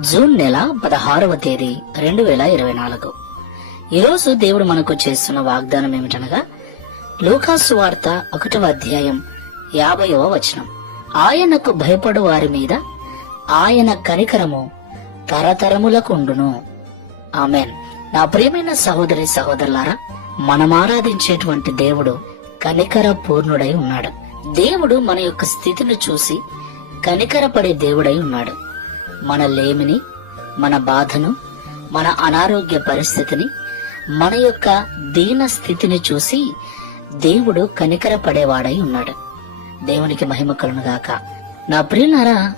June నెల పదహారవ తేదీ రెండు వేల ఇరవై నాలుగు. ఈరోజు దేవుడు మనకు చేస్తున్న వాగ్దానం ఏమిటనగా లూకాసు వార్త ఒకటవ అధ్యాయం యాభైవ వచనం. ఆయనకు భయపడు వారి మీద ఆయన కనికరము తరతరములకుండును. ఆమెన్. నా ప్రియమైన సహోదరి సహోదరులారా మనం ఆరాధించేటువంటి దేవుడు కనికర పూర్ణుడై ఉన్నాడు. దేవుడు మన యొక్క స్థితిని చూసి కనికరపడే దేవుడై ఉన్నాడు. మన లేమిని మన బాధను మన అనారోగ్య పరిస్థితిని మన యొక్క దీన స్థితిని చూసి దేవుడు కనికరపడేవాడై ఉన్నాడు. దేవునికి మహిమ గాక. నా ప్రియులారా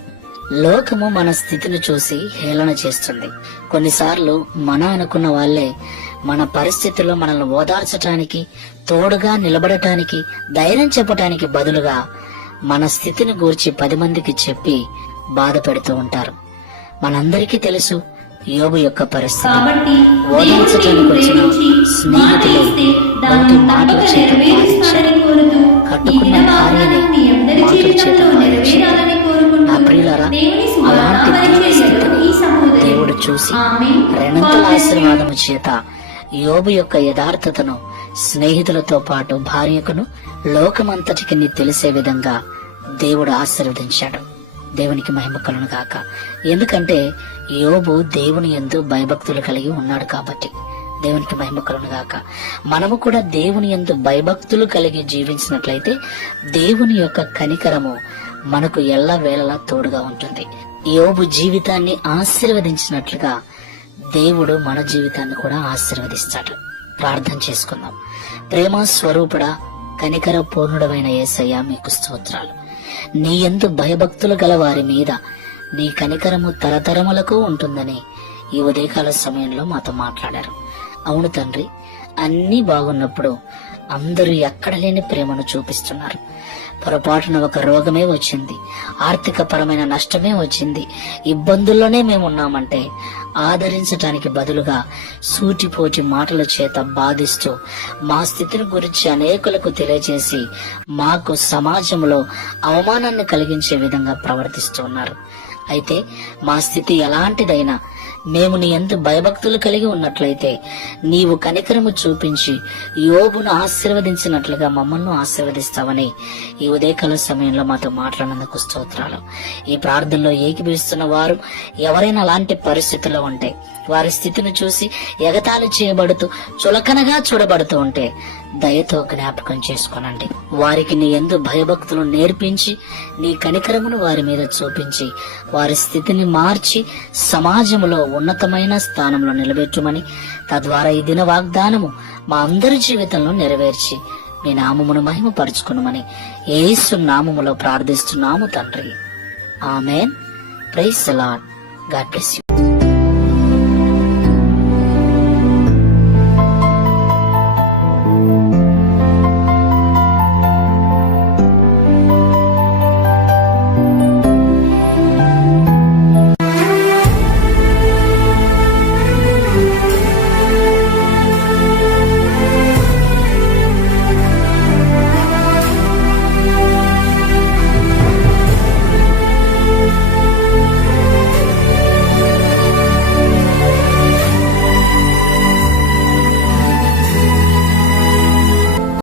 లోకము మన స్థితిని చూసి హేళన చేస్తుంది. కొన్నిసార్లు మన అనుకున్న వాళ్ళే మన పరిస్థితుల్లో మనల్ని ఓదార్చటానికి తోడుగా నిలబడటానికి ధైర్యం చెప్పటానికి బదులుగా మన స్థితిని గూర్చి పది మందికి చెప్పి బాధ పెడుతూ ఉంటారు. మనందరికీ తెలుసు యోబు యొక్క పరిస్థితి. వచ్చిన స్నేహితులు మాటల చేత కట్టుకున్న భార్యని మాటల చేత బాధించారు నా ప్రియులారా అలాంటి దీన స్థితిని దేవుడు చూసి రెండంతల ఆశీర్వాదము చేత యోబు యొక్క యథార్థతను స్నేహితులతో పాటు భార్యకును లోకమంతటికి తెలిసే విధంగా దేవుడు ఆశీర్వదించాడు. దేవునికి మహిమ కలును గాక. ఎందుకంటే యోబు దేవుని ఎందు భయభక్తులు కలిగి ఉన్నాడు కాబట్టి దేవునికి మహిమ కలును గాక. మనము కూడా దేవుని ఎందు భయభక్తులు కలిగి జీవించినట్లయితే దేవుని యొక్క కనికరము మనకు ఎల్ల వేళలా తోడుగా ఉంటుంది. యోబు జీవితాన్ని ఆశీర్వదించినట్లుగా దేవుడు మన జీవితాన్ని కూడా ఆశీర్వదిస్తాడు. ప్రార్థన చేసుకుందాం. ప్రేమ స్వరూపుడ కనికర పూర్ణుడమైన ఏసయ్య మీకు స్తోత్రాలు. నీయందు భయభక్తులు గల వారి మీద నీ కనికరము తరతరములకు ఉంటుందని. ఈ ఉదయకాల సమయంలో మాతో మాట్లాడారు. అవును తండ్రి అన్నీ బాగున్నప్పుడు అందరూ ఎక్కడ లేని ప్రేమను చూపిస్తున్నారు. పొరపాటున ఒక రోగమే వచ్చింది ఆర్థిక పరమైన నష్టమే వచ్చింది. ఇబ్బందుల్లోనే మేము ఉన్నామంటే ఆదరించటానికి బదులుగా సూటిపోటి మాటల చేత బాధిస్తూ మా స్థితిని గురించి అనేకులకు తెలియజేసి మాకు సమాజంలో అవమానాన్ని కలిగించే విధంగా ప్రవర్తిస్తున్నారు అయితే మా స్థితి ఎలాంటిదైనా మేము నీ ఎందు భయభక్తులు కలిగి ఉన్నట్లయితే నీవు కనికరము చూపించి యోబును ఆశీర్వదించినట్లుగా మమ్మల్ని ఆశీర్వదిస్తావని ఈ ఉదయకాల సమయంలో మాతో మాట్లాడినందుకు స్తోత్రాలు. ఈ ప్రార్థనలో ఏకీభవిస్తున్న వారు ఎవరైనా అలాంటి పరిస్థితుల్లో ఉంటే వారి స్థితిని చూసి ఎగతాళి చేయబడుతూ చులకనగా చూడబడుతూ ఉంటే దయతో జ్ఞాపకం చేసుకోనండి. వారికి నీ ఎందు భయభక్తులు నేర్పించి నీ కనికరమును వారి మీద చూపించి వారి స్థితిని మార్చి సమాజంలో ఉన్నతమైన స్థానంలో నిలబెట్టుమని తద్వారా ఈ దిన వాగ్దానము మా అందరి జీవితంలో నెరవేర్చి మీ నామమును మహిమపరుచుకునమని ఏసు నామములో ప్రార్థిస్తున్నాము తండ్రి. Amen. Praise lord God bless